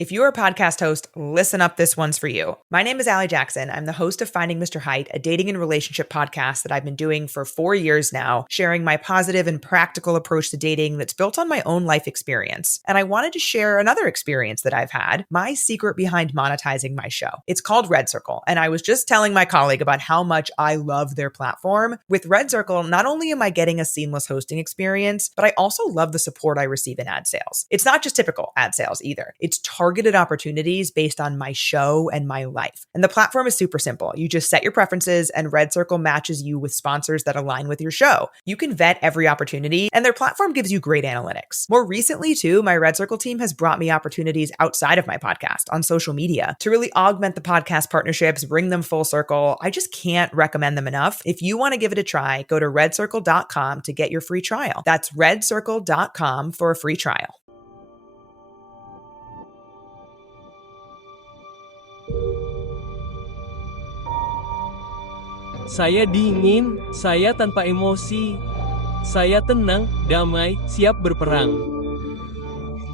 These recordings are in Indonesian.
If you're a podcast host, listen up, this one's for you. My name is Allie Jackson. I'm the host of Finding Mr. Height, a dating and relationship podcast that I've been doing for 4 years now, sharing my positive and practical approach to dating that's built on my own life experience. And I wanted to share another experience that I've had, my secret behind monetizing my show. It's called Red Circle, and I was just telling my colleague about how much I love their platform. With Red Circle, not only am I getting a seamless hosting experience, but I also love the support I receive in ad sales. It's not just typical ad sales either. It's targeted opportunities based on my show and my life. And the platform is super simple. You just set your preferences and Red Circle matches you with sponsors that align with your show. You can vet every opportunity and their platform gives you great analytics. More recently too, my Red Circle team has brought me opportunities outside of my podcast on social media to really augment the podcast partnerships, bring them full circle. I just can't recommend them enough. If you want to give it a try, go to redcircle.com to get your free trial. That's redcircle.com for a free trial. Saya dingin, saya tanpa emosi. Saya tenang, damai, siap berperang.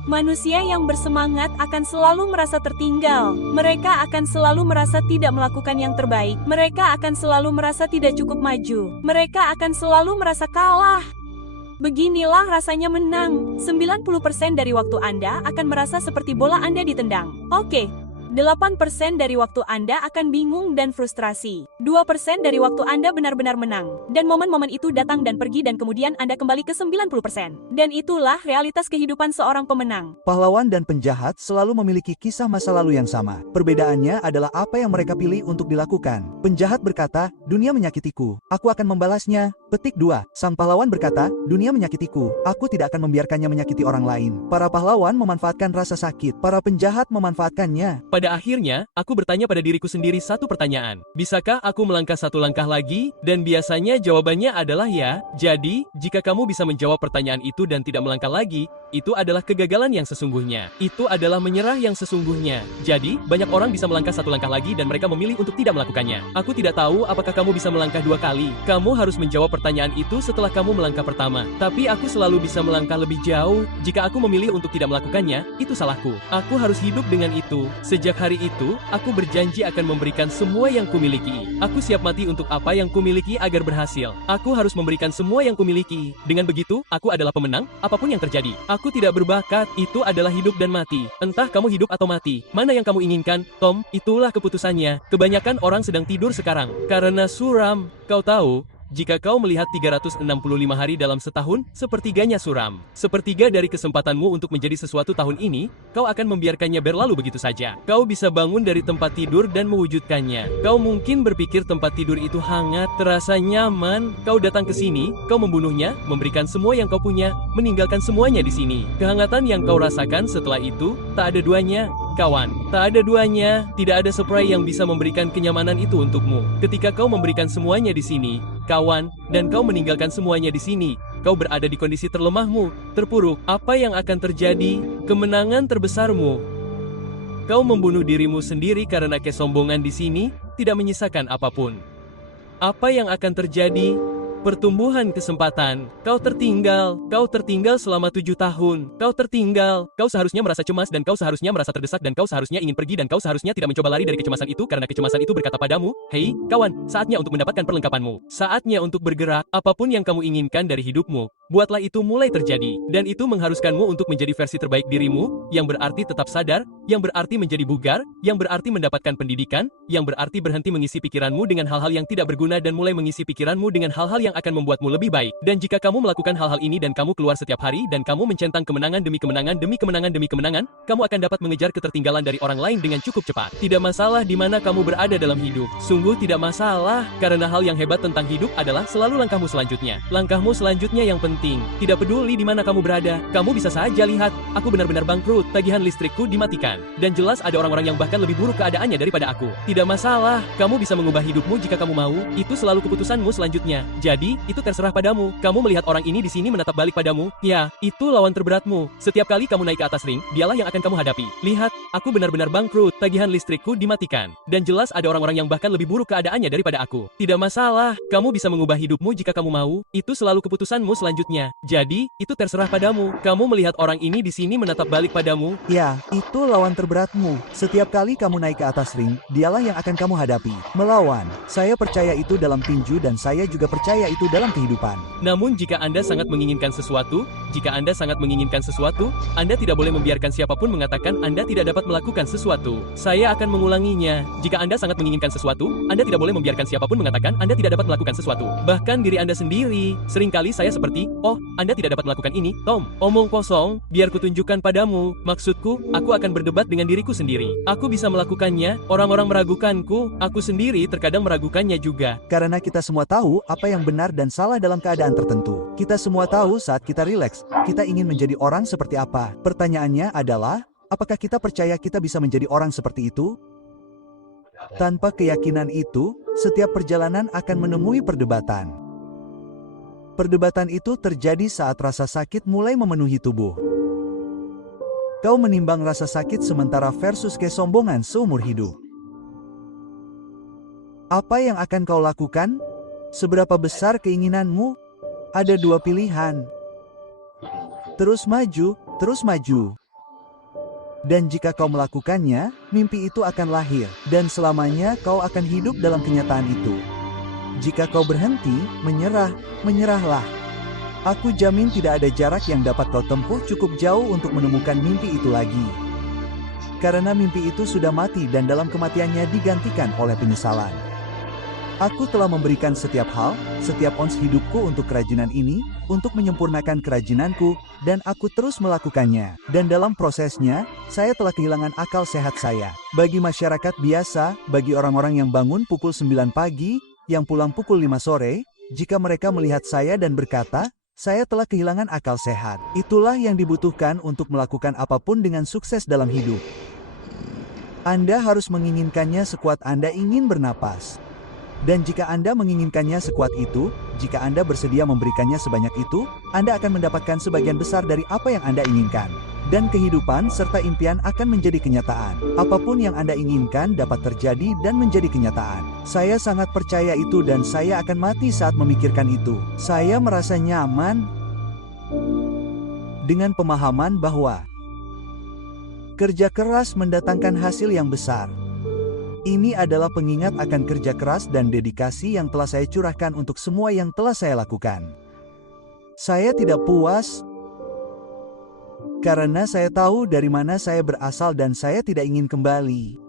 Manusia yang bersemangat akan selalu merasa tertinggal. Mereka akan selalu merasa tidak melakukan yang terbaik. Mereka akan selalu merasa tidak cukup maju. Mereka akan selalu merasa kalah. Beginilah rasanya menang. 90% dari waktu Anda akan merasa seperti bola Anda ditendang. Oke. 8% dari waktu Anda akan bingung dan frustrasi. 2% dari waktu Anda benar-benar menang. Dan momen-momen itu datang dan pergi dan kemudian Anda kembali ke 90%. Dan itulah realitas kehidupan seorang pemenang. Pahlawan dan penjahat selalu memiliki kisah masa lalu yang sama. Perbedaannya adalah apa yang mereka pilih untuk dilakukan. Penjahat berkata, dunia menyakitiku, aku akan membalasnya. Petik 2. Sang pahlawan berkata, dunia menyakitiku, aku tidak akan membiarkannya menyakiti orang lain. Para pahlawan memanfaatkan rasa sakit, para penjahat memanfaatkannya. Pada akhirnya, aku bertanya pada diriku sendiri satu pertanyaan. Bisakah aku melangkah satu langkah lagi? Dan biasanya jawabannya adalah ya. Jadi, jika kamu bisa menjawab pertanyaan itu dan tidak melangkah lagi, itu adalah kegagalan yang sesungguhnya. Itu adalah menyerah yang sesungguhnya. Jadi, banyak orang bisa melangkah satu langkah lagi dan mereka memilih untuk tidak melakukannya. Aku tidak tahu apakah kamu bisa melangkah 2 kali. Kamu harus menjawab pertanyaan itu setelah kamu melangkah pertama. Tapi aku selalu bisa melangkah lebih jauh. Jika aku memilih untuk tidak melakukannya, itu salahku. Aku harus hidup dengan itu. Sejak hari itu, aku berjanji akan memberikan semua yang kumiliki. Aku siap mati untuk apa yang kumiliki agar berhasil. Aku harus memberikan semua yang kumiliki. Dengan begitu, aku adalah pemenang, apapun yang terjadi. Aku tidak berbakat, itu adalah hidup dan mati. Entah kamu hidup atau mati, mana yang kamu inginkan, Tom, itulah keputusannya. Kebanyakan orang sedang tidur sekarang. Karena suram, kau tahu, jika kau melihat 365 hari dalam setahun, sepertiganya suram. Sepertiga dari kesempatanmu untuk menjadi sesuatu tahun ini, kau akan membiarkannya berlalu begitu saja. Kau bisa bangun dari tempat tidur dan mewujudkannya. Kau mungkin berpikir tempat tidur itu hangat, terasa nyaman. Kau datang ke sini, kau membunuhnya, memberikan semua yang kau punya, meninggalkan semuanya di sini. Kehangatan yang kau rasakan setelah itu, tak ada duanya. Kawan, tak ada duanya, tidak ada spray yang bisa memberikan kenyamanan itu untukmu. Ketika kau memberikan semuanya di sini, kawan, dan kau meninggalkan semuanya di sini, kau berada di kondisi terlemahmu, terpuruk. Apa yang akan terjadi? Kemenangan terbesarmu. Kau membunuh dirimu sendiri karena kesombongan di sini, tidak menyisakan apapun. Apa yang akan terjadi? Pertumbuhan kesempatan. Kau tertinggal selama 7 tahun. Kau tertinggal. Kau seharusnya merasa cemas dan kau seharusnya merasa terdesak dan kau seharusnya ingin pergi dan kau seharusnya tidak mencoba lari dari kecemasan itu karena kecemasan itu berkata padamu, hei, kawan, saatnya untuk mendapatkan perlengkapanmu. Saatnya untuk bergerak. Apapun yang kamu inginkan dari hidupmu, buatlah itu mulai terjadi. Dan itu mengharuskanmu untuk menjadi versi terbaik dirimu, yang berarti tetap sadar, yang berarti menjadi bugar, yang berarti mendapatkan pendidikan, yang berarti berhenti mengisi pikiranmu dengan hal-hal yang tidak berguna dan mulai mengisi pikiranmu dengan hal-hal yang akan membuatmu lebih baik. Dan jika kamu melakukan hal-hal ini dan kamu keluar setiap hari dan kamu mencentang kemenangan demi kemenangan demi kemenangan demi kemenangan, kamu akan dapat mengejar ketertinggalan dari orang lain dengan cukup cepat. Tidak masalah di mana kamu berada dalam hidup. Sungguh tidak masalah, karena hal yang hebat tentang hidup adalah selalu langkahmu selanjutnya. Langkahmu selanjutnya yang penting. Tidak peduli di mana kamu berada, kamu bisa saja lihat, aku benar-benar bangkrut, tagihan listrikku dimatikan. Dan jelas ada orang-orang yang bahkan lebih buruk keadaannya daripada aku. Tidak masalah, kamu bisa mengubah hidupmu jika kamu mau, itu selalu keputusanmu selanjutnya. Jadi, itu terserah padamu. Kamu melihat orang ini di sini menatap balik padamu, ya, itu lawan terberatmu. Setiap kali kamu naik ke atas ring, dialah yang akan kamu hadapi. Lihat, aku benar-benar bangkrut, tagihan listrikku dimatikan. Dan jelas ada orang-orang yang bahkan lebih buruk keadaannya daripada aku. Tidak masalah, kamu bisa mengubah hidupmu jika kamu mau, itu selalu keputusanmu selanjutnya. Jadi, itu terserah padamu. Kamu melihat orang ini di sini menatap balik padamu. Ya, itu lawan lawan terberatmu. Setiap kali kamu naik ke atas ring, dialah yang akan kamu hadapi. Melawan. Saya percaya itu dalam tinju dan saya juga percaya itu dalam kehidupan. Namun jika Anda sangat menginginkan sesuatu, Anda tidak boleh membiarkan siapapun mengatakan Anda tidak dapat melakukan sesuatu. Saya akan mengulanginya. Jika Anda sangat menginginkan sesuatu, Anda tidak boleh membiarkan siapapun mengatakan Anda tidak dapat melakukan sesuatu. Bahkan diri Anda sendiri. Seringkali saya seperti, oh, Anda tidak dapat melakukan ini, Tom. Omong kosong, biar kutunjukkan padamu. Maksudku, aku akan berdebat dengan diriku sendiri. Aku bisa melakukannya, orang-orang meragukanku, aku sendiri terkadang meragukannya juga. Karena kita semua tahu apa yang benar dan salah dalam keadaan tertentu. Kita semua tahu saat kita rileks, kita ingin menjadi orang seperti apa. Pertanyaannya adalah, apakah kita percaya kita bisa menjadi orang seperti itu? Tanpa keyakinan itu, setiap perjalanan akan menemui perdebatan. Perdebatan itu terjadi saat rasa sakit mulai memenuhi tubuh. Kau menimbang rasa sakit sementara versus kesombongan seumur hidup. Apa yang akan kau lakukan? Seberapa besar keinginanmu? Ada dua pilihan. Terus maju, terus maju. Dan jika kau melakukannya, mimpi itu akan lahir, dan selamanya kau akan hidup dalam kenyataan itu. Jika kau berhenti, menyerahlah. Aku jamin tidak ada jarak yang dapat kau tempuh cukup jauh untuk menemukan mimpi itu lagi. Karena mimpi itu sudah mati dan dalam kematiannya digantikan oleh penyesalan. Aku telah memberikan setiap hal, setiap ons hidupku untuk kerajinan ini, untuk menyempurnakan kerajinanku, dan aku terus melakukannya. Dan dalam prosesnya, saya telah kehilangan akal sehat saya. Bagi masyarakat biasa, bagi orang-orang yang bangun pukul 9 pagi, yang pulang pukul 5 sore, jika mereka melihat saya dan berkata, saya telah kehilangan akal sehat. Itulah yang dibutuhkan untuk melakukan apapun dengan sukses dalam hidup. Anda harus menginginkannya sekuat Anda ingin bernapas. Dan jika Anda menginginkannya sekuat itu, jika Anda bersedia memberikannya sebanyak itu, Anda akan mendapatkan sebagian besar dari apa yang Anda inginkan. Dan kehidupan serta impian akan menjadi kenyataan. Apapun yang Anda inginkan dapat terjadi dan menjadi kenyataan. Saya sangat percaya itu dan saya akan mati saat memikirkan itu. Saya merasa nyaman dengan pemahaman bahwa kerja keras mendatangkan hasil yang besar. Ini adalah pengingat akan kerja keras dan dedikasi yang telah saya curahkan untuk semua yang telah saya lakukan. Saya tidak puas karena saya tahu dari mana saya berasal dan saya tidak ingin kembali.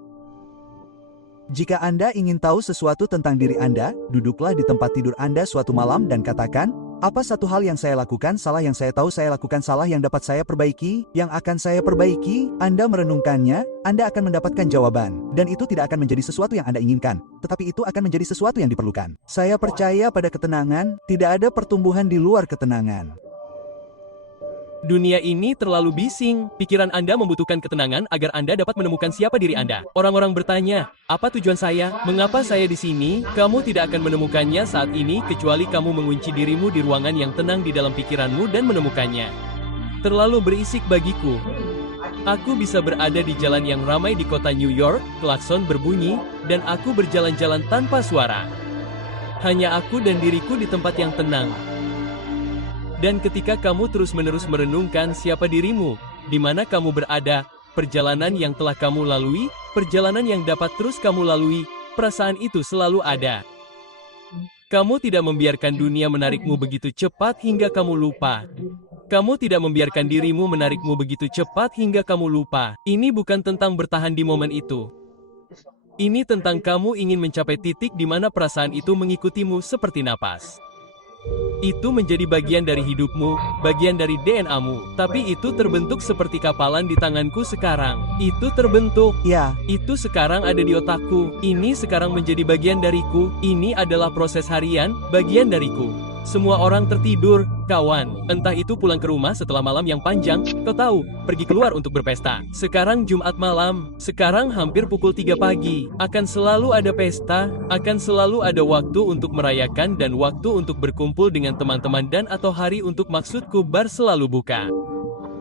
Jika Anda ingin tahu sesuatu tentang diri Anda, duduklah di tempat tidur Anda suatu malam dan katakan, apa satu hal yang saya lakukan salah yang saya tahu saya lakukan salah yang dapat saya perbaiki, yang akan saya perbaiki? Anda merenungkannya, Anda akan mendapatkan jawaban. Dan itu tidak akan menjadi sesuatu yang Anda inginkan, tetapi itu akan menjadi sesuatu yang diperlukan. Saya percaya pada ketenangan, tidak ada pertumbuhan di luar ketenangan. Dunia ini terlalu bising. Pikiran Anda membutuhkan ketenangan agar Anda dapat menemukan siapa diri Anda. Orang-orang bertanya, apa tujuan saya? Mengapa saya di sini? Kamu tidak akan menemukannya saat ini kecuali kamu mengunci dirimu di ruangan yang tenang di dalam pikiranmu dan menemukannya. Terlalu berisik bagiku. Aku bisa berada di jalan yang ramai di kota New York, klakson berbunyi, dan aku berjalan-jalan tanpa suara. Hanya aku dan diriku di tempat yang tenang. Dan ketika kamu terus-menerus merenungkan siapa dirimu, di mana kamu berada, perjalanan yang telah kamu lalui, perjalanan yang dapat terus kamu lalui, perasaan itu selalu ada. Kamu tidak membiarkan dunia menarikmu begitu cepat hingga kamu lupa. Kamu tidak membiarkan dirimu menarikmu begitu cepat hingga kamu lupa. Ini bukan tentang bertahan di momen itu. Ini tentang kamu ingin mencapai titik di mana perasaan itu mengikutimu seperti napas. Itu menjadi bagian dari hidupmu, bagian dari DNA-mu. Tapi itu terbentuk seperti kapalan di tanganku sekarang. Itu terbentuk. Ya, Itu sekarang ada di otakku. Ini sekarang menjadi bagian dariku. Ini adalah proses harian, bagian dariku. Semua orang tertidur, kawan. Entah itu pulang ke rumah setelah malam yang panjang, kau tahu, pergi keluar untuk berpesta. Sekarang Jumat malam, sekarang hampir pukul 3 pagi. Akan selalu ada pesta, akan selalu ada waktu untuk merayakan dan waktu untuk berkumpul dengan teman-teman dan atau hari untuk maksudku bar selalu buka.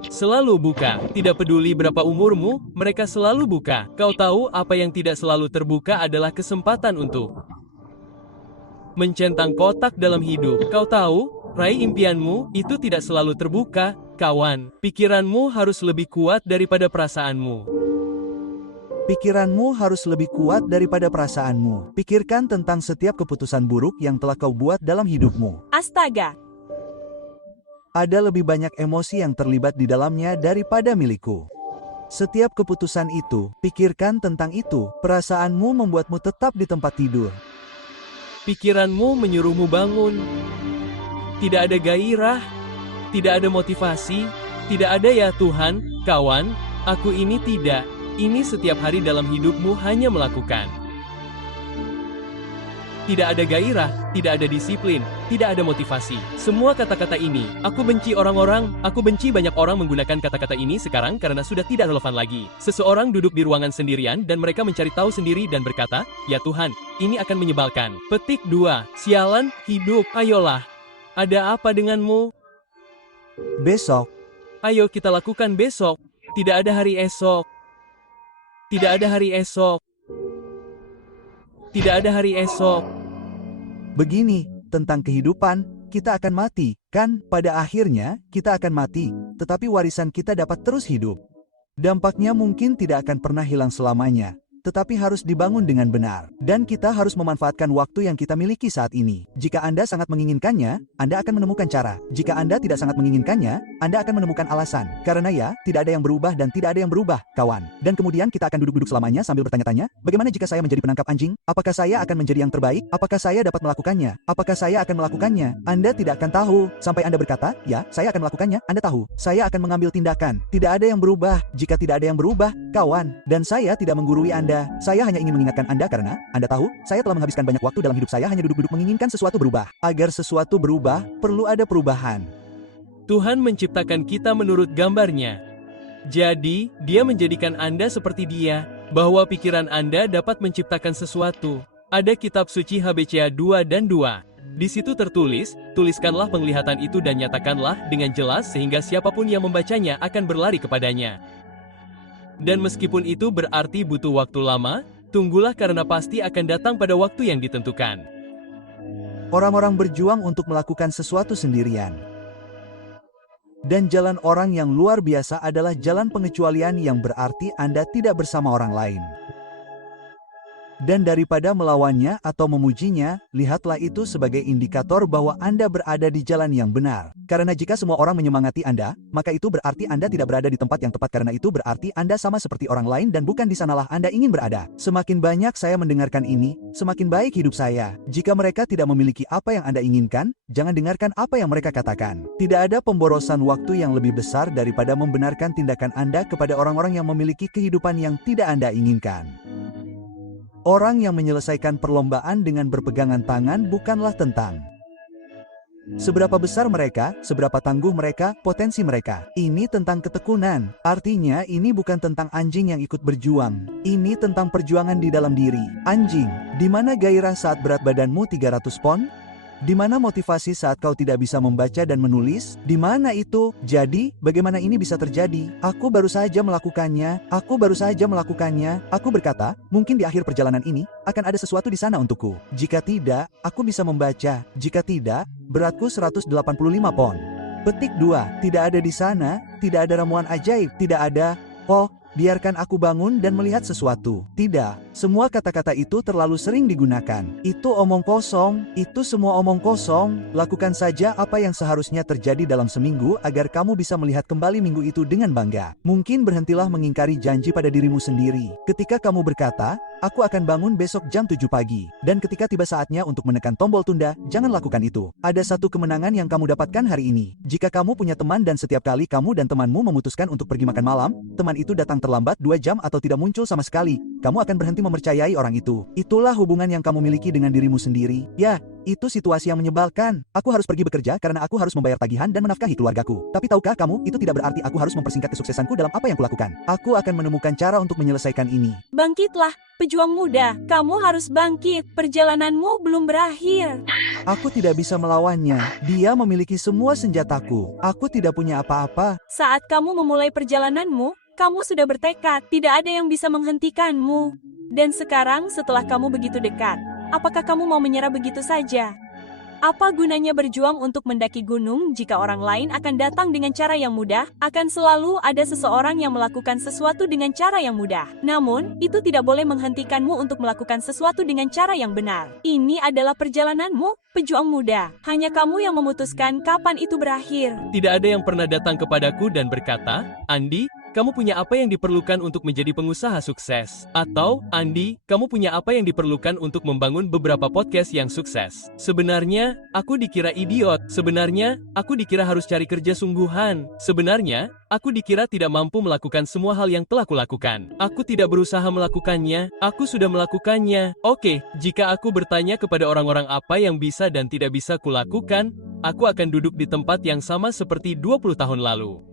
Selalu buka, tidak peduli berapa umurmu, mereka selalu buka. Kau tahu apa yang tidak selalu terbuka adalah kesempatan untuk mencentang kotak dalam hidup. Kau tahu, raih impianmu, itu tidak selalu terbuka, kawan. Pikiranmu harus lebih kuat daripada perasaanmu. Pikiranmu harus lebih kuat daripada perasaanmu. Pikirkan tentang setiap keputusan buruk yang telah kau buat dalam hidupmu. Astaga, Ada lebih banyak emosi yang terlibat di dalamnya daripada milikku. Setiap keputusan itu, pikirkan tentang itu. Perasaanmu membuatmu tetap di tempat tidur. Pikiranmu menyuruhmu bangun. Tidak ada gairah, tidak ada motivasi, tidak ada ya Tuhan, kawan, aku ini tidak. Ini setiap hari dalam hidupmu hanya melakukan. Tidak ada gairah, tidak ada disiplin, tidak ada motivasi. Semua kata-kata ini, aku benci orang-orang, aku benci banyak orang menggunakan kata-kata ini sekarang karena sudah tidak relevan lagi. Seseorang duduk di ruangan sendirian dan mereka mencari tahu sendiri dan berkata, ya Tuhan, ini akan menyebalkan. Petik 2, sialan, hidup, ayolah. Ada apa denganmu? Besok, Ayo kita lakukan besok. Tidak ada hari esok. Tidak ada hari esok. Tidak ada hari esok. begini, tentang kehidupan, kita akan mati, kan? Pada akhirnya, kita akan mati, tetapi warisan kita dapat terus hidup. Dampaknya mungkin tidak akan pernah hilang selamanya, tetapi harus dibangun dengan benar. Dan kita harus memanfaatkan waktu yang kita miliki saat ini. Jika Anda sangat menginginkannya, Anda akan menemukan cara. Jika Anda tidak sangat menginginkannya, Anda akan menemukan alasan. Karena ya, tidak ada yang berubah dan tidak ada yang berubah, kawan. Dan kemudian kita akan duduk-duduk selamanya sambil bertanya-tanya, bagaimana jika saya menjadi penangkap anjing? Apakah saya akan menjadi yang terbaik? Apakah saya dapat melakukannya? Apakah saya akan melakukannya? Anda tidak akan tahu. Sampai Anda berkata, ya, saya akan melakukannya, Anda tahu. Saya akan mengambil tindakan. Tidak ada yang berubah. Jika tidak ada yang berubah, kawan. Dan saya tidak menggurui Anda. Saya hanya ingin mengingatkan Anda karena, Anda tahu, saya telah menghabiskan banyak waktu dalam hidup saya hanya duduk-duduk menginginkan sesuatu berubah. Agar sesuatu berubah, perlu ada perubahan. Tuhan menciptakan kita menurut gambarnya. Jadi, Dia menjadikan Anda seperti Dia, bahwa pikiran Anda dapat menciptakan sesuatu. Ada kitab suci HBCA 2 dan 2. Di situ tertulis, tuliskanlah penglihatan itu dan nyatakanlah dengan jelas sehingga siapapun yang membacanya akan berlari kepadanya. Dan meskipun itu berarti butuh waktu lama, tunggulah karena pasti akan datang pada waktu yang ditentukan. Orang-orang berjuang untuk melakukan sesuatu sendirian. Dan jalan orang yang luar biasa adalah jalan pengecualian yang berarti Anda tidak bersama orang lain. Dan daripada melawannya atau memujinya, lihatlah itu sebagai indikator bahwa Anda berada di jalan yang benar. Karena jika semua orang menyemangati Anda, maka itu berarti Anda tidak berada di tempat yang tepat karena itu berarti Anda sama seperti orang lain dan bukan di sanalah Anda ingin berada. Semakin banyak saya mendengarkan ini, semakin baik hidup saya. Jika mereka tidak memiliki apa yang Anda inginkan, jangan dengarkan apa yang mereka katakan. Tidak ada pemborosan waktu yang lebih besar daripada membenarkan tindakan Anda kepada orang-orang yang memiliki kehidupan yang tidak Anda inginkan. Orang yang menyelesaikan perlombaan dengan berpegangan tangan bukanlah tentang seberapa besar mereka, seberapa tangguh mereka, potensi mereka. Ini tentang ketekunan. Artinya ini bukan tentang anjing yang ikut berjuang. Ini tentang perjuangan di dalam diri. Anjing, di mana gairah saat berat badanmu 300 pon? Di mana motivasi saat kau tidak bisa membaca dan menulis? Di mana itu? Jadi, bagaimana ini bisa terjadi? Aku baru saja melakukannya. Aku baru saja melakukannya. Aku berkata, mungkin di akhir perjalanan ini, akan ada sesuatu di sana untukku. Jika tidak, aku bisa membaca. Jika tidak, beratku 185 pon. Petik 2. Tidak ada di sana. Tidak ada ramuan ajaib. Tidak ada. Oh, biarkan aku bangun dan melihat sesuatu. Tidak, semua kata-kata itu terlalu sering digunakan. Itu omong kosong, itu semua omong kosong. Lakukan saja apa yang seharusnya terjadi dalam seminggu agar kamu bisa melihat kembali minggu itu dengan bangga. Mungkin berhentilah mengingkari janji pada dirimu sendiri. Ketika kamu berkata, aku akan bangun besok jam 7 pagi. Dan ketika tiba saatnya untuk menekan tombol tunda, jangan lakukan itu. Ada satu kemenangan yang kamu dapatkan hari ini. Jika kamu punya teman dan setiap kali kamu dan temanmu memutuskan untuk pergi makan malam, teman itu datang terlambat 2 jam atau tidak muncul sama sekali, kamu akan berhenti mempercayai orang itu. Itulah hubungan yang kamu miliki dengan dirimu sendiri. Ya, itu situasi yang menyebalkan. Aku harus pergi bekerja karena aku harus membayar tagihan dan menafkahi keluargaku. Tapi tahukah kamu, itu tidak berarti aku harus mempersingkat kesuksesanku dalam apa yang kulakukan. Aku akan menemukan cara untuk menyelesaikan ini. Bangkitlah, pejuang muda. Kamu harus bangkit. Perjalananmu belum berakhir. Aku tidak bisa melawannya. Dia memiliki semua senjataku. Aku tidak punya apa-apa. Saat kamu memulai perjalananmu, kamu sudah bertekad. Tidak ada yang bisa menghentikanmu. Dan sekarang setelah kamu begitu dekat, apakah kamu mau menyerah begitu saja? Apa gunanya berjuang untuk mendaki gunung jika orang lain akan datang dengan cara yang mudah? Akan selalu ada seseorang yang melakukan sesuatu dengan cara yang mudah. Namun, itu tidak boleh menghentikanmu untuk melakukan sesuatu dengan cara yang benar. Ini adalah perjalananmu, pejuang muda. Hanya kamu yang memutuskan kapan itu berakhir. Tidak ada yang pernah datang kepadaku dan berkata, Andi, kamu punya apa yang diperlukan untuk menjadi pengusaha sukses? Atau, Andi, kamu punya apa yang diperlukan untuk membangun beberapa podcast yang sukses? Sebenarnya, aku dikira idiot. Sebenarnya, aku dikira harus cari kerja sungguhan. Sebenarnya, aku dikira tidak mampu melakukan semua hal yang telah kulakukan. Aku tidak berusaha melakukannya, aku sudah melakukannya. Oke, jika aku bertanya kepada orang-orang apa yang bisa dan tidak bisa kulakukan, aku akan duduk di tempat yang sama seperti 20 tahun lalu.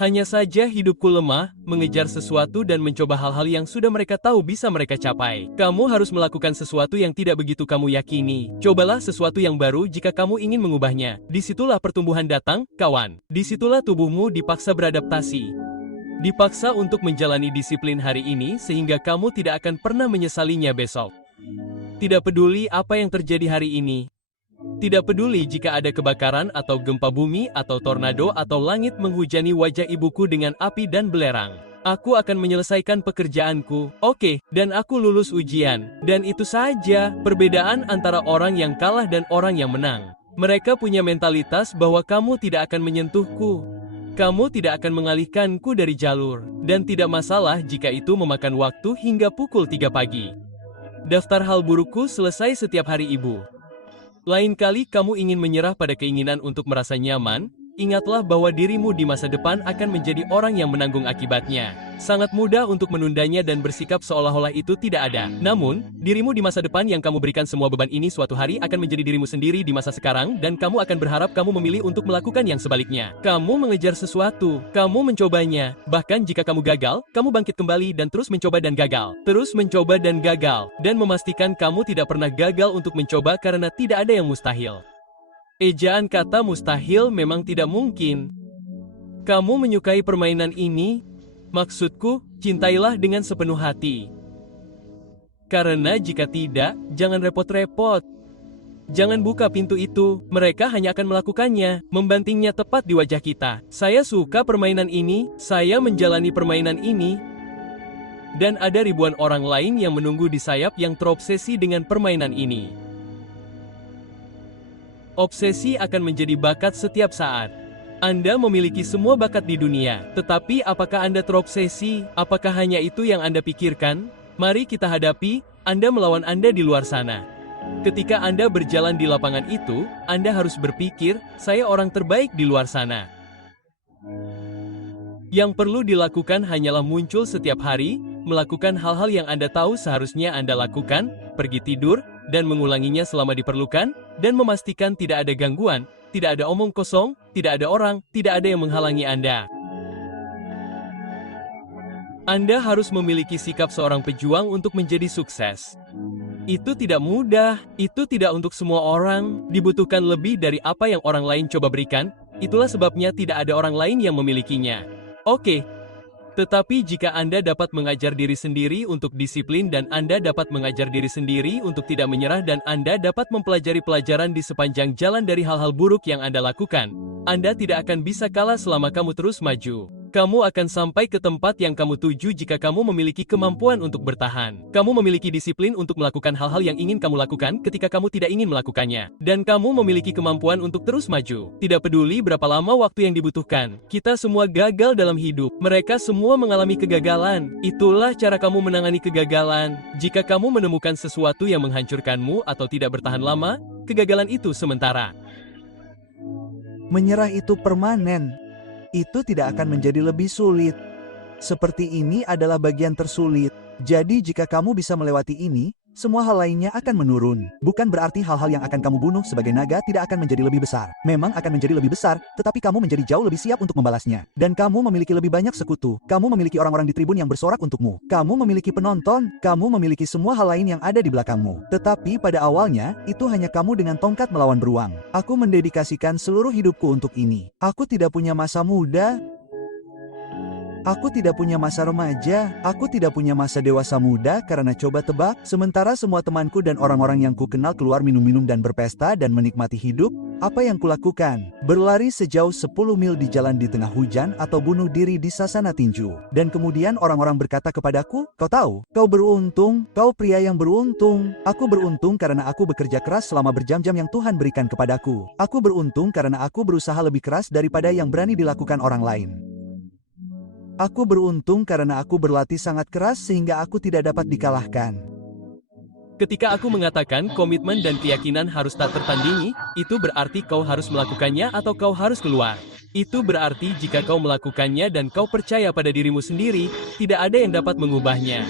Hanya saja hidupku lemah, mengejar sesuatu dan mencoba hal-hal yang sudah mereka tahu bisa mereka capai. Kamu harus melakukan sesuatu yang tidak begitu kamu yakini. Cobalah sesuatu yang baru jika kamu ingin mengubahnya. Disitulah pertumbuhan datang, kawan. Disitulah tubuhmu dipaksa beradaptasi. Dipaksa untuk menjalani disiplin hari ini sehingga kamu tidak akan pernah menyesalinya besok. Tidak peduli apa yang terjadi hari ini. Tidak peduli jika ada kebakaran atau gempa bumi atau tornado atau langit menghujani wajah ibuku dengan api dan belerang. Aku akan menyelesaikan pekerjaanku. Oke, dan aku lulus ujian. Dan itu saja perbedaan antara orang yang kalah dan orang yang menang. Mereka punya mentalitas bahwa kamu tidak akan menyentuhku. Kamu tidak akan mengalihkanku dari jalur. Dan tidak masalah jika itu memakan waktu hingga pukul 3 pagi. Daftar hal burukku selesai setiap hari ibu. Lain kali kamu ingin menyerah pada keinginan untuk merasa nyaman, ingatlah bahwa dirimu di masa depan akan menjadi orang yang menanggung akibatnya. Sangat mudah untuk menundanya dan bersikap seolah-olah itu tidak ada. Namun, dirimu di masa depan yang kamu berikan semua beban ini suatu hari akan menjadi dirimu sendiri di masa sekarang dan kamu akan berharap kamu memilih untuk melakukan yang sebaliknya. Kamu mengejar sesuatu, kamu mencobanya. Bahkan jika kamu gagal, kamu bangkit kembali dan terus mencoba dan gagal. Terus mencoba dan gagal. Dan memastikan kamu tidak pernah gagal untuk mencoba karena tidak ada yang mustahil. Ejaan kata mustahil memang tidak mungkin. Kamu menyukai permainan ini? Maksudku, cintailah dengan sepenuh hati. Karena jika tidak, jangan repot-repot. Jangan buka pintu itu, mereka hanya akan melakukannya, membantingnya tepat di wajah kita. Saya suka permainan ini, saya menjalani permainan ini. Dan ada ribuan orang lain yang menunggu di sayap yang terobsesi dengan permainan ini. Obsesi akan menjadi bakat setiap saat. Anda memiliki semua bakat di dunia, tetapi apakah Anda terobsesi? Apakah hanya itu yang Anda pikirkan? Mari kita hadapi, Anda melawan Anda di luar sana. Ketika Anda berjalan di lapangan itu, Anda harus berpikir, saya orang terbaik di luar sana. Yang perlu dilakukan hanyalah muncul setiap hari, melakukan hal-hal yang Anda tahu seharusnya Anda lakukan, pergi tidur, dan mengulanginya selama diperlukan, dan memastikan tidak ada gangguan, tidak ada omong kosong, tidak ada orang, tidak ada yang menghalangi Anda. Anda harus memiliki sikap seorang pejuang untuk menjadi sukses. Itu tidak mudah, itu tidak untuk semua orang, dibutuhkan lebih dari apa yang orang lain coba berikan, itulah sebabnya tidak ada orang lain yang memilikinya. Oke. Tetapi jika Anda dapat mengajar diri sendiri untuk disiplin dan Anda dapat mengajar diri sendiri untuk tidak menyerah dan Anda dapat mempelajari pelajaran di sepanjang jalan dari hal-hal buruk yang Anda lakukan, Anda tidak akan bisa kalah selama kamu terus maju. Kamu akan sampai ke tempat yang kamu tuju jika kamu memiliki kemampuan untuk bertahan. Kamu memiliki disiplin untuk melakukan hal-hal yang ingin kamu lakukan ketika kamu tidak ingin melakukannya. Dan kamu memiliki kemampuan untuk terus maju. Tidak peduli berapa lama waktu yang dibutuhkan. Kita semua gagal dalam hidup. Mereka semua mengalami kegagalan. Itulah cara kamu menangani kegagalan. Jika kamu menemukan sesuatu yang menghancurkanmu atau tidak bertahan lama, kegagalan itu sementara. Menyerah itu permanen. Itu tidak akan menjadi lebih sulit. Seperti ini adalah bagian tersulit. Jadi jika kamu bisa melewati ini, semua hal lainnya akan menurun. Bukan berarti hal-hal yang akan kamu bunuh sebagai naga tidak akan menjadi lebih besar. Memang akan menjadi lebih besar, tetapi kamu menjadi jauh lebih siap untuk membalasnya. Dan kamu memiliki lebih banyak sekutu. Kamu memiliki orang-orang di tribun yang bersorak untukmu. Kamu memiliki penonton. Kamu memiliki semua hal lain yang ada di belakangmu. Tetapi pada awalnya, itu hanya kamu dengan tongkat melawan beruang. Aku mendedikasikan seluruh hidupku untuk ini. Aku tidak punya masa muda. Aku tidak punya masa remaja, aku tidak punya masa dewasa muda karena coba tebak, sementara semua temanku dan orang-orang yang kukenal keluar minum-minum dan berpesta dan menikmati hidup, apa yang kulakukan? Berlari sejauh 10 mil di jalan di tengah hujan atau bunuh diri di sasana tinju. Dan kemudian orang-orang berkata kepadaku, kau tahu, kau beruntung, kau pria yang beruntung. Aku beruntung karena aku bekerja keras selama berjam-jam yang Tuhan berikan kepadaku. Aku beruntung karena aku berusaha lebih keras daripada yang berani dilakukan orang lain. Aku beruntung karena aku berlatih sangat keras sehingga aku tidak dapat dikalahkan. Ketika aku mengatakan komitmen dan keyakinan harus tak tertandingi, itu berarti kau harus melakukannya atau kau harus keluar. Itu berarti jika kau melakukannya dan kau percaya pada dirimu sendiri, tidak ada yang dapat mengubahnya.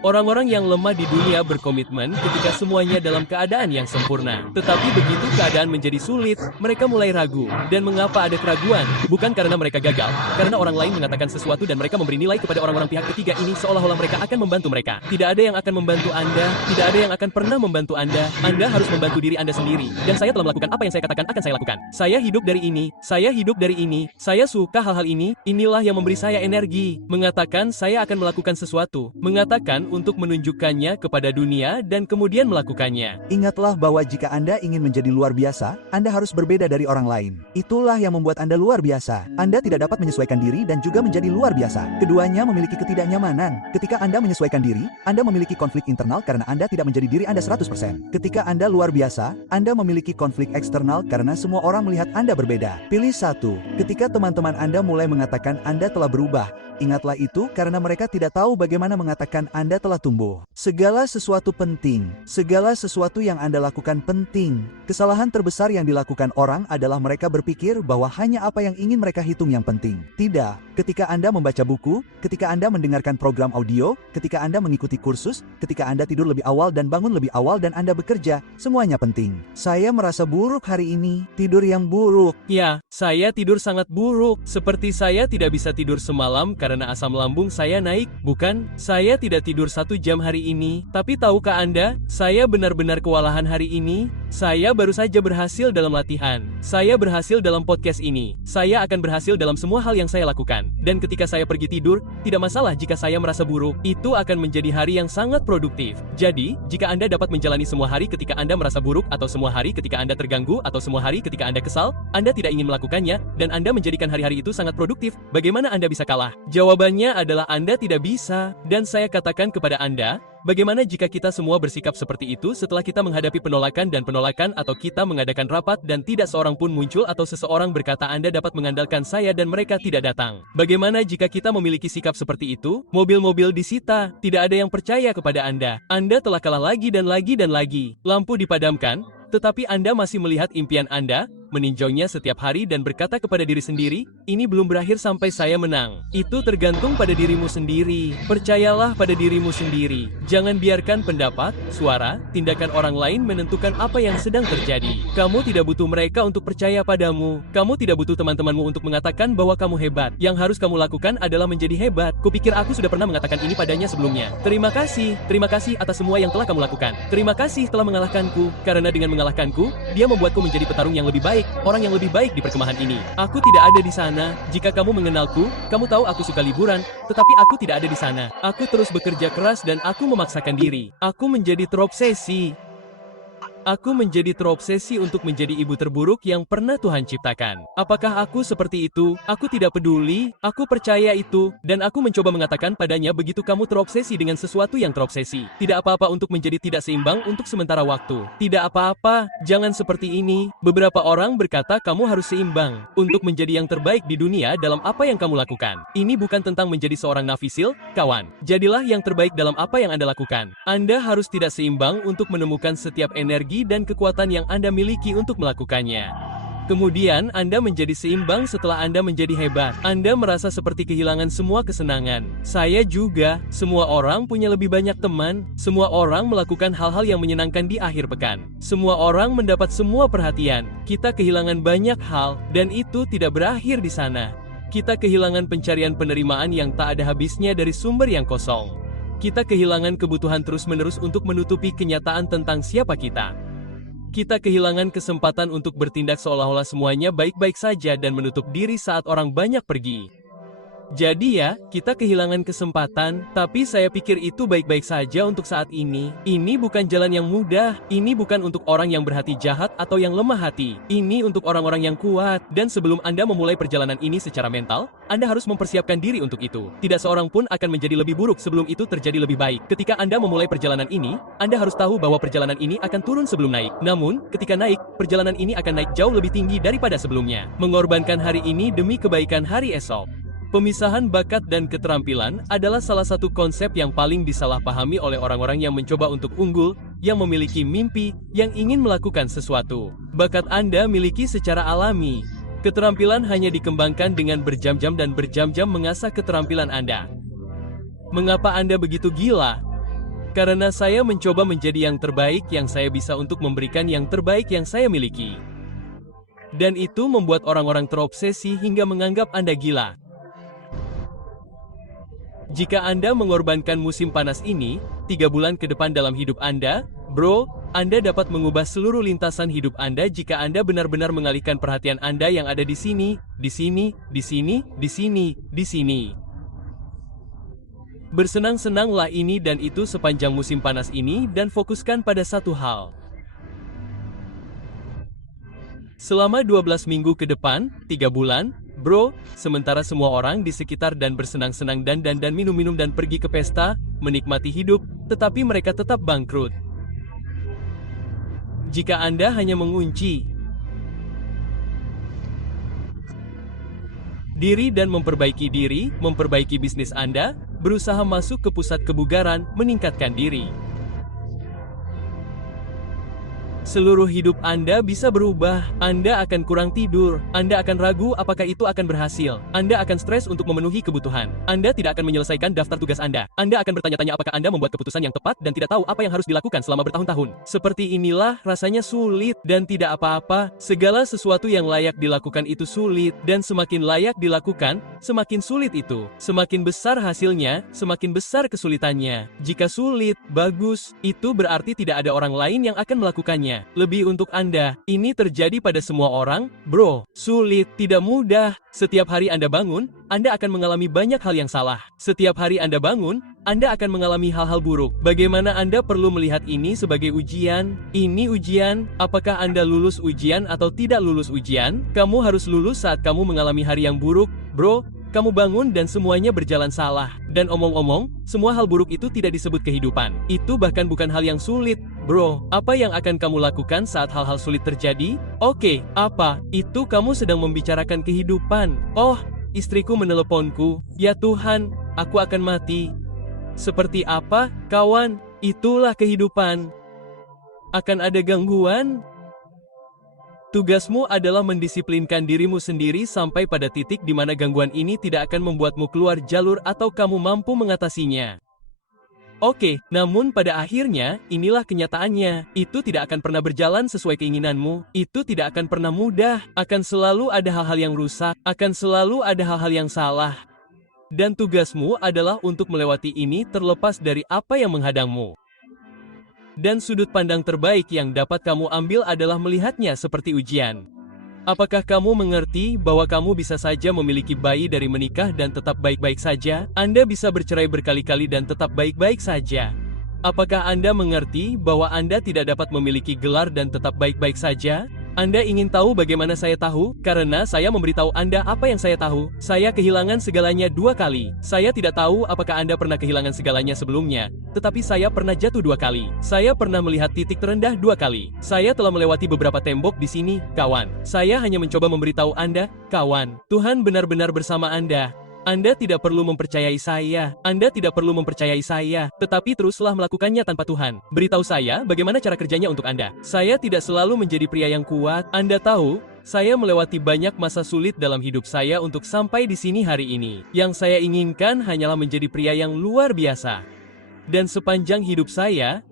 Orang-orang yang lemah di dunia berkomitmen ketika semuanya dalam keadaan yang sempurna. Tetapi begitu keadaan menjadi sulit, mereka mulai ragu. Dan mengapa ada keraguan? Bukan karena mereka gagal, karena orang lain mengatakan sesuatu dan mereka memberi nilai kepada orang-orang pihak ketiga ini seolah-olah mereka akan membantu mereka. Tidak ada yang akan membantu Anda, tidak ada yang akan pernah membantu Anda. Anda harus membantu diri Anda sendiri. Dan saya telah melakukan apa yang saya katakan akan saya lakukan. Saya hidup dari ini, saya hidup dari ini, saya suka hal-hal ini, inilah yang memberi saya energi. Mengatakan saya akan melakukan sesuatu, mengatakan untuk menunjukkannya kepada dunia dan kemudian melakukannya. Ingatlah bahwa jika Anda ingin menjadi luar biasa, Anda harus berbeda dari orang lain. Itulah yang membuat Anda luar biasa. Anda tidak dapat menyesuaikan diri dan juga menjadi luar biasa. Keduanya memiliki ketidaknyamanan. Ketika Anda menyesuaikan diri, Anda memiliki konflik internal karena Anda tidak menjadi diri Anda 100%. Ketika Anda luar biasa, Anda memiliki konflik eksternal karena semua orang melihat Anda berbeda. Pilih satu. Ketika teman-teman Anda mulai mengatakan Anda telah berubah, ingatlah itu karena mereka tidak tahu bagaimana mengatakan Anda telah tumbuh. Segala sesuatu penting. Segala sesuatu yang Anda lakukan penting. Kesalahan terbesar yang dilakukan orang adalah mereka berpikir bahwa hanya apa yang ingin mereka hitung yang penting. Tidak. Ketika Anda membaca buku, ketika Anda mendengarkan program audio, ketika Anda mengikuti kursus, ketika Anda tidur lebih awal dan bangun lebih awal dan Anda bekerja, semuanya penting. Saya merasa buruk hari ini. Tidur yang buruk. Ya, saya tidur sangat buruk. Seperti saya tidak bisa tidur semalam karena asam lambung saya naik. Bukan, saya tidak tidur 1 jam hari ini. Tapi tahukah Anda, saya benar-benar kewalahan hari ini. Saya baru saja berhasil dalam latihan. Saya berhasil dalam podcast ini. Saya akan berhasil dalam semua hal yang saya lakukan. Dan ketika saya pergi tidur, tidak masalah jika saya merasa buruk. Itu akan menjadi hari yang sangat produktif. Jadi, jika Anda dapat menjalani semua hari ketika Anda merasa buruk, atau semua hari ketika Anda terganggu, atau semua hari ketika Anda kesal, Anda tidak ingin melakukannya, dan Anda menjadikan hari-hari itu sangat produktif, bagaimana Anda bisa kalah? Jawabannya adalah Anda tidak bisa. Dan saya katakan kepada Anda, bagaimana jika kita semua bersikap seperti itu setelah kita menghadapi penolakan dan penolakan atau kita mengadakan rapat dan tidak seorang pun muncul atau seseorang berkata Anda dapat mengandalkan saya dan mereka tidak datang? Bagaimana jika kita memiliki sikap seperti itu? Mobil-mobil disita, tidak ada yang percaya kepada Anda. Anda telah kalah lagi dan lagi dan lagi. Lampu dipadamkan, tetapi Anda masih melihat impian Anda, meninjaunya setiap hari dan berkata kepada diri sendiri, ini belum berakhir sampai saya menang. Itu tergantung pada dirimu sendiri. Percayalah pada dirimu sendiri. Jangan biarkan pendapat, suara, tindakan orang lain menentukan apa yang sedang terjadi. Kamu tidak butuh mereka untuk percaya padamu. Kamu tidak butuh teman-temanmu untuk mengatakan bahwa kamu hebat. Yang harus kamu lakukan adalah menjadi hebat. Kupikir aku sudah pernah mengatakan ini padanya sebelumnya. Terima kasih atas semua yang telah kamu lakukan. Terima kasih telah mengalahkanku, karena dengan mengalahkanku, dia membuatku menjadi petarung yang lebih baik. Orang yang lebih baik di perkemahan ini. Aku tidak ada di sana. Jika kamu mengenalku, kamu tahu aku suka liburan, tetapi aku tidak ada di sana. Aku terus bekerja keras dan aku memaksakan diri. Aku menjadi terobsesi. Aku menjadi terobsesi untuk menjadi ibu terburuk yang pernah Tuhan ciptakan. Apakah aku seperti itu? Aku tidak peduli, aku percaya itu, dan aku mencoba mengatakan padanya begitu kamu terobsesi dengan sesuatu yang terobsesi. Tidak apa-apa untuk menjadi tidak seimbang untuk sementara waktu. Tidak apa-apa, jangan seperti ini. Beberapa orang berkata kamu harus seimbang untuk menjadi yang terbaik di dunia dalam apa yang kamu lakukan. Ini bukan tentang menjadi seorang nafisil, kawan. Jadilah yang terbaik dalam apa yang Anda lakukan. Anda harus tidak seimbang untuk menemukan setiap energi dan kekuatan yang Anda miliki untuk melakukannya. Kemudian Anda menjadi seimbang setelah Anda menjadi hebat. Anda merasa seperti kehilangan semua kesenangan. Saya juga, semua orang punya lebih banyak teman, semua orang melakukan hal-hal yang menyenangkan di akhir pekan. Semua orang mendapat semua perhatian. Kita kehilangan banyak hal, dan itu tidak berakhir di sana. Kita kehilangan pencarian penerimaan yang tak ada habisnya dari sumber yang kosong. Kita kehilangan kebutuhan terus-menerus untuk menutupi kenyataan tentang siapa kita. Kita kehilangan kesempatan untuk bertindak seolah-olah semuanya baik-baik saja dan menutup diri saat orang banyak pergi. Jadi ya, kita kehilangan kesempatan, tapi saya pikir itu baik-baik saja untuk saat ini. Ini bukan jalan yang mudah, ini bukan untuk orang yang berhati jahat atau yang lemah hati. Ini untuk orang-orang yang kuat, dan sebelum Anda memulai perjalanan ini secara mental, Anda harus mempersiapkan diri untuk itu. Tidak seorang pun akan menjadi lebih buruk sebelum itu terjadi lebih baik. Ketika Anda memulai perjalanan ini, Anda harus tahu bahwa perjalanan ini akan turun sebelum naik. Namun, ketika naik, perjalanan ini akan naik jauh lebih tinggi daripada sebelumnya. Mengorbankan hari ini demi kebaikan hari esok. Pemisahan bakat dan keterampilan adalah salah satu konsep yang paling disalahpahami oleh orang-orang yang mencoba untuk unggul, yang memiliki mimpi, yang ingin melakukan sesuatu. Bakat Anda miliki secara alami. Keterampilan hanya dikembangkan dengan berjam-jam dan berjam-jam mengasah keterampilan Anda. Mengapa Anda begitu gila? Karena saya mencoba menjadi yang terbaik yang saya bisa untuk memberikan yang terbaik yang saya miliki. Dan itu membuat orang-orang terobsesi hingga menganggap Anda gila. Jika Anda mengorbankan musim panas ini, 3 bulan ke depan dalam hidup Anda, bro, Anda dapat mengubah seluruh lintasan hidup Anda jika Anda benar-benar mengalihkan perhatian Anda yang ada di sini, di sini, di sini, di sini, di sini. Bersenang-senanglah ini dan itu sepanjang musim panas ini dan fokuskan pada satu hal. Selama 12 minggu ke depan, 3 bulan, bro, sementara semua orang di sekitar dan bersenang-senang dan minum-minum dan pergi ke pesta, menikmati hidup, tetapi mereka tetap bangkrut. Jika Anda hanya mengunci diri dan memperbaiki bisnis Anda, berusaha masuk ke pusat kebugaran, meningkatkan diri. Seluruh hidup Anda bisa berubah. Anda akan kurang tidur. Anda akan ragu apakah itu akan berhasil. Anda akan stres untuk memenuhi kebutuhan. Anda tidak akan menyelesaikan daftar tugas Anda. Anda akan bertanya-tanya apakah Anda membuat keputusan yang tepat dan tidak tahu apa yang harus dilakukan selama bertahun-tahun. Seperti inilah rasanya sulit dan tidak apa-apa. Segala sesuatu yang layak dilakukan itu sulit, dan semakin layak dilakukan, semakin sulit itu. Semakin besar hasilnya, semakin besar kesulitannya. Jika sulit, bagus, itu berarti tidak ada orang lain yang akan melakukannya. Lebih untuk Anda. Ini terjadi pada semua orang, bro. Sulit, tidak mudah. Setiap hari Anda bangun, Anda akan mengalami banyak hal yang salah. Setiap hari Anda bangun, Anda akan mengalami hal-hal buruk. Bagaimana Anda perlu melihat ini sebagai ujian? Ini ujian. Apakah Anda lulus ujian atau tidak lulus ujian? Kamu harus lulus saat kamu mengalami hari yang buruk, bro. Kamu bangun dan semuanya berjalan salah. Dan omong-omong, semua hal buruk itu tidak disebut kehidupan. Itu bahkan bukan hal yang sulit, bro. Apa yang akan kamu lakukan saat hal-hal sulit terjadi? Oke, apa? Itu kamu sedang membicarakan kehidupan. Oh, istriku meneleponku. Ya Tuhan, aku akan mati. Seperti apa, kawan? Itulah kehidupan. Akan ada gangguan? Tugasmu adalah mendisiplinkan dirimu sendiri sampai pada titik di mana gangguan ini tidak akan membuatmu keluar jalur atau kamu mampu mengatasinya. Oke, namun pada akhirnya, inilah kenyataannya. Itu tidak akan pernah berjalan sesuai keinginanmu. Itu tidak akan pernah mudah. Akan selalu ada hal-hal yang rusak. Akan selalu ada hal-hal yang salah. Dan tugasmu adalah untuk melewati ini terlepas dari apa yang menghadangmu. Dan sudut pandang terbaik yang dapat kamu ambil adalah melihatnya seperti ujian. Apakah kamu mengerti bahwa kamu bisa saja memiliki bayi dari menikah dan tetap baik-baik saja? Anda bisa bercerai berkali-kali dan tetap baik-baik saja. Apakah Anda mengerti bahwa Anda tidak dapat memiliki gelar dan tetap baik-baik saja? Anda ingin tahu bagaimana saya tahu? Karena saya memberitahu Anda apa yang saya tahu. Saya kehilangan segalanya 2 kali. Saya tidak tahu apakah Anda pernah kehilangan segalanya sebelumnya, tetapi saya pernah jatuh 2 kali. Saya pernah melihat titik terendah 2 kali. Saya telah melewati beberapa tembok di sini, kawan. Saya hanya mencoba memberitahu Anda, kawan, Tuhan benar-benar bersama Anda. Anda tidak perlu mempercayai saya. Anda tidak perlu mempercayai saya, tetapi teruslah melakukannya tanpa Tuhan. Beritahu saya bagaimana cara kerjanya untuk Anda. Saya tidak selalu menjadi pria yang kuat. Anda tahu, saya melewati banyak masa sulit dalam hidup saya untuk sampai di sini hari ini. Yang saya inginkan hanyalah menjadi pria yang luar biasa. Dan sepanjang hidup saya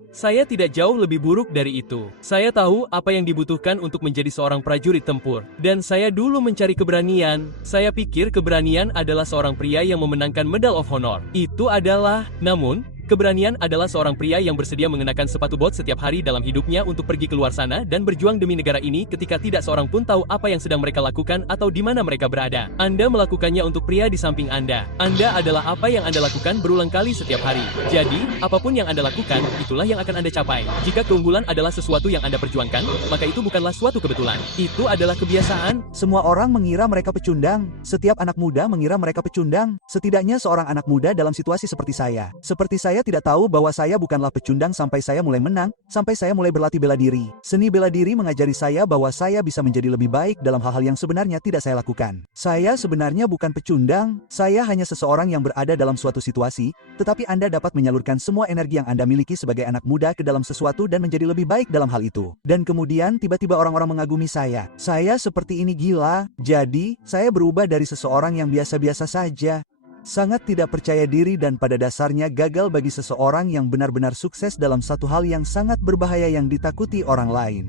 tidak jauh lebih buruk dari itu. Saya tahu apa yang dibutuhkan untuk menjadi seorang prajurit tempur. Dan saya dulu mencari keberanian. Saya pikir keberanian adalah seorang pria yang memenangkan Medal of Honor. Itu adalah, namun, Keberanian adalah seorang pria yang bersedia mengenakan sepatu bot setiap hari dalam hidupnya untuk pergi keluar sana dan berjuang demi negara ini ketika tidak seorang pun tahu apa yang sedang mereka lakukan atau di mana mereka berada. Anda melakukannya untuk pria di samping Anda. Anda adalah apa yang Anda lakukan berulang kali setiap hari. Jadi, apapun yang Anda lakukan, itulah yang akan Anda capai. Jika keunggulan adalah sesuatu yang Anda perjuangkan, maka itu bukanlah suatu kebetulan. Itu adalah kebiasaan. Semua orang mengira mereka pecundang. Setiap anak muda mengira mereka pecundang. Setidaknya seorang anak muda dalam situasi seperti saya. Seperti saya tidak tahu bahwa saya bukanlah pecundang sampai saya mulai menang, sampai saya mulai berlatih bela diri. Seni bela diri mengajari saya bahwa saya bisa menjadi lebih baik dalam hal-hal yang sebenarnya tidak saya lakukan. Saya sebenarnya bukan pecundang, saya hanya seseorang yang berada dalam suatu situasi, tetapi Anda dapat menyalurkan semua energi yang Anda miliki sebagai anak muda ke dalam sesuatu dan menjadi lebih baik dalam hal itu. Dan kemudian tiba-tiba orang-orang mengagumi saya. Saya seperti ini gila, jadi saya berubah dari seseorang yang biasa-biasa saja. Sangat tidak percaya diri dan pada dasarnya gagal bagi seseorang yang benar-benar sukses dalam satu hal yang sangat berbahaya yang ditakuti orang lain.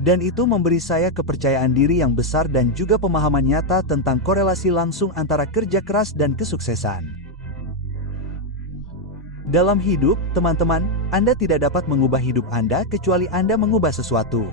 Dan itu memberi saya kepercayaan diri yang besar dan juga pemahaman nyata tentang korelasi langsung antara kerja keras dan kesuksesan. Dalam hidup, teman-teman, Anda tidak dapat mengubah hidup Anda kecuali Anda mengubah sesuatu.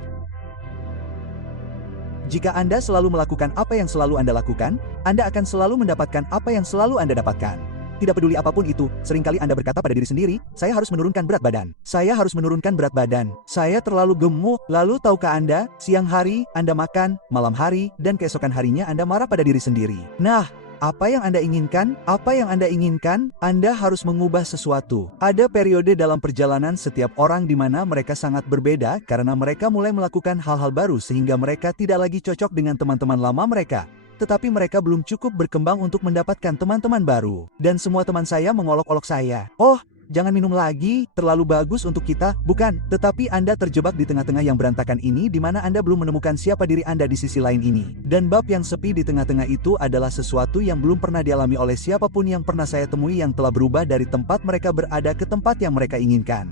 Jika Anda selalu melakukan apa yang selalu Anda lakukan, Anda akan selalu mendapatkan apa yang selalu Anda dapatkan. Tidak peduli apapun itu, seringkali Anda berkata pada diri sendiri, saya harus menurunkan berat badan. Saya harus menurunkan berat badan. Saya terlalu gemuk. Lalu tahukah Anda, siang hari, Anda makan, malam hari, dan keesokan harinya Anda marah pada diri sendiri. Nah, apa yang Anda inginkan? Apa yang Anda inginkan? Anda harus mengubah sesuatu. Ada periode dalam perjalanan setiap orang di mana mereka sangat berbeda karena mereka mulai melakukan hal-hal baru sehingga mereka tidak lagi cocok dengan teman-teman lama mereka. Tetapi mereka belum cukup berkembang untuk mendapatkan teman-teman baru. Dan semua teman saya mengolok-olok saya. Oh, jangan minum lagi, terlalu bagus untuk kita, bukan? Tetapi Anda terjebak di tengah-tengah yang berantakan ini di mana Anda belum menemukan siapa diri Anda di sisi lain ini. Dan bab yang sepi di tengah-tengah itu adalah sesuatu yang belum pernah dialami oleh siapapun yang pernah saya temui yang telah berubah dari tempat mereka berada ke tempat yang mereka inginkan.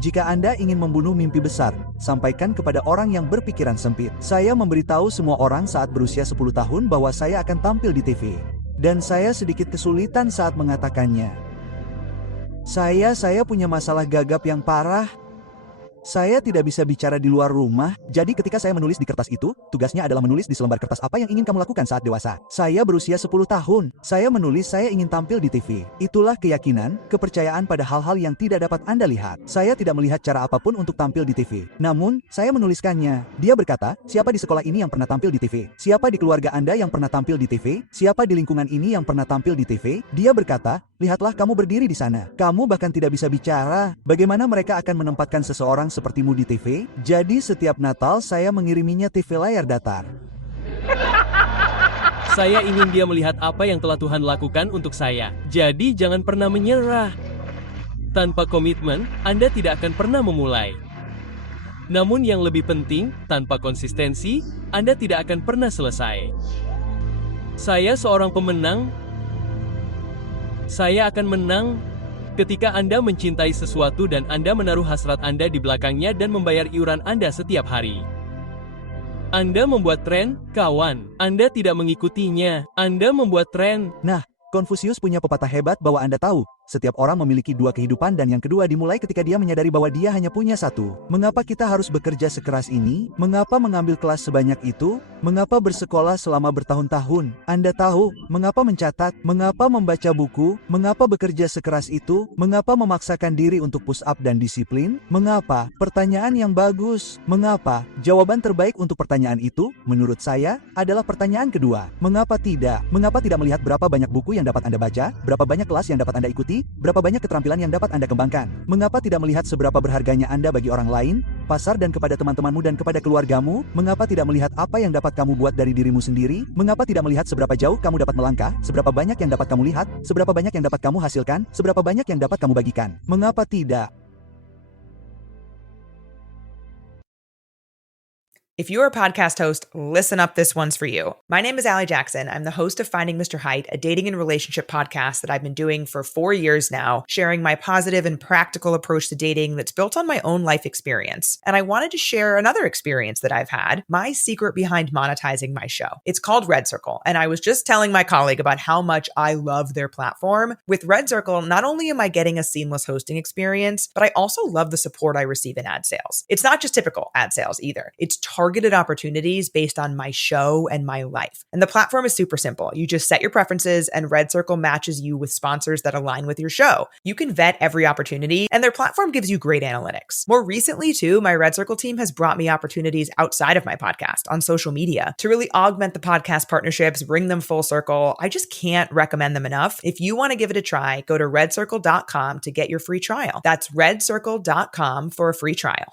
Jika Anda ingin membunuh mimpi besar, sampaikan kepada orang yang berpikiran sempit. Saya memberitahu semua orang saat berusia 10 tahun bahwa saya akan tampil di TV. Dan saya sedikit kesulitan saat mengatakannya. Saya punya masalah gagap yang parah. Saya tidak bisa bicara di luar rumah, jadi ketika saya menulis di kertas itu, tugasnya adalah menulis di selembar kertas apa yang ingin kamu lakukan saat dewasa. Saya berusia 10 tahun, saya menulis saya ingin tampil di TV. Itulah keyakinan, kepercayaan pada hal-hal yang tidak dapat Anda lihat. Saya tidak melihat cara apapun untuk tampil di TV. Namun, saya menuliskannya. Dia berkata, siapa di sekolah ini yang pernah tampil di TV? Siapa di keluarga Anda yang pernah tampil di TV? Siapa di lingkungan ini yang pernah tampil di TV? Dia berkata, lihatlah kamu berdiri di sana. Kamu bahkan tidak bisa bicara. Bagaimana mereka akan menempatkan seseorang sepertimu di TV? Jadi setiap Natal saya mengiriminya TV layar datar. Saya ingin dia melihat apa yang telah Tuhan lakukan untuk saya. Jadi jangan pernah menyerah. Tanpa komitmen, Anda tidak akan pernah memulai. Namun yang lebih penting, tanpa konsistensi, Anda tidak akan pernah selesai. Saya seorang pemenang. Saya akan menang ketika Anda mencintai sesuatu dan Anda menaruh hasrat Anda di belakangnya dan membayar iuran Anda setiap hari. Anda membuat tren, kawan. Anda tidak mengikutinya. Anda membuat tren. Nah, Konfusius punya pepatah hebat bahwa Anda tahu, setiap orang memiliki dua kehidupan dan yang kedua dimulai ketika dia menyadari bahwa dia hanya punya satu. Mengapa kita harus bekerja sekeras ini? Mengapa mengambil kelas sebanyak itu? Mengapa bersekolah selama bertahun-tahun? Anda tahu, mengapa mencatat? Mengapa membaca buku? Mengapa bekerja sekeras itu? Mengapa memaksakan diri untuk push up dan disiplin? Mengapa? Pertanyaan yang bagus. Mengapa? Jawaban terbaik untuk pertanyaan itu, menurut saya, adalah pertanyaan kedua. Mengapa tidak? Mengapa tidak melihat berapa banyak buku yang dapat Anda baca? Berapa banyak kelas yang dapat Anda ikuti? Berapa banyak keterampilan yang dapat Anda kembangkan? Mengapa tidak melihat seberapa berharganya Anda bagi orang lain, pasar dan kepada teman-temanmu dan kepada keluargamu? Mengapa tidak melihat apa yang dapat kamu buat dari dirimu sendiri? Mengapa tidak melihat seberapa jauh kamu dapat melangkah, seberapa banyak yang dapat kamu lihat, seberapa banyak yang dapat kamu hasilkan, seberapa banyak yang dapat kamu bagikan? Mengapa tidak? If you're a podcast host, listen up, this one's for you. My name is Allie Jackson. I'm the host of Finding Mr. Height, a dating and relationship podcast that I've been doing for 4 years now, sharing my positive and practical approach to dating that's built on my own life experience. And I wanted to share another experience that I've had, my secret behind monetizing my show. It's called Red Circle, and I was just telling my colleague about how much I love their platform. With Red Circle, not only am I getting a seamless hosting experience, but I also love the support I receive in ad sales. It's not just typical ad sales either. It's targeted opportunities based on my show and my life. And the platform is super simple. You just set your preferences and Red Circle matches you with sponsors that align with your show. You can vet every opportunity and their platform gives you great analytics. More recently too, my Red Circle team has brought me opportunities outside of my podcast on social media to really augment the podcast partnerships, bring them full circle. I just can't recommend them enough. If you want to give it a try, go to redcircle.com to get your free trial. That's redcircle.com for a free trial.